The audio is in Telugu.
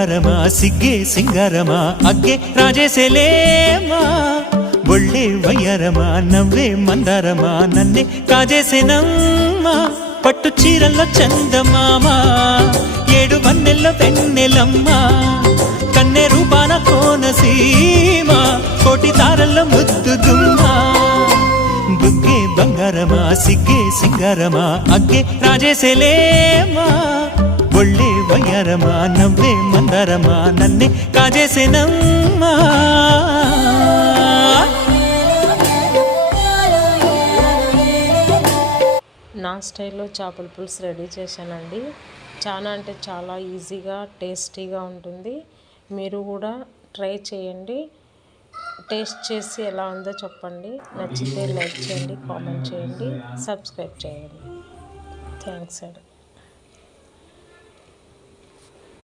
బంగారమా సిగ్గే సింగారమా అగ్గే రాజేసేలేమా ఒళ్ళే వయ్యారమా నవ్వే మందారమా నన్నే కాజేసేనమ్మా పట్టు చీరల్లో చందమామా ఏడు వన్నెల్లో వెన్నెలమ్మా కన్నె రూపాన కోనసీమ కోటి తారల్లో ముద్దుదుమ్మా బుగ్గే బంగారమా సిగ్గే సింగారమా అగ్గే రాజేసేలేమా ఒళ్ళే వయ్యారమా నవ్వే మందారమా నన్నే కాజేసేనమ్మా నా స్టైల్లో చేపల పులుసు రెడీ చేశానండి. చాలా అంటే చాలా ఈజీగా టేస్టీగా ఉంటుంది. మీరు కూడా ట్రై చేయండి. టేస్ట్ చేసి ఎలా ఉందో చెప్పండి. నచ్చితే లైక్ చేయండి, కామెంట్ చేయండి, సబ్స్క్రైబ్ చేయండి. థ్యాంక్స్ అండి.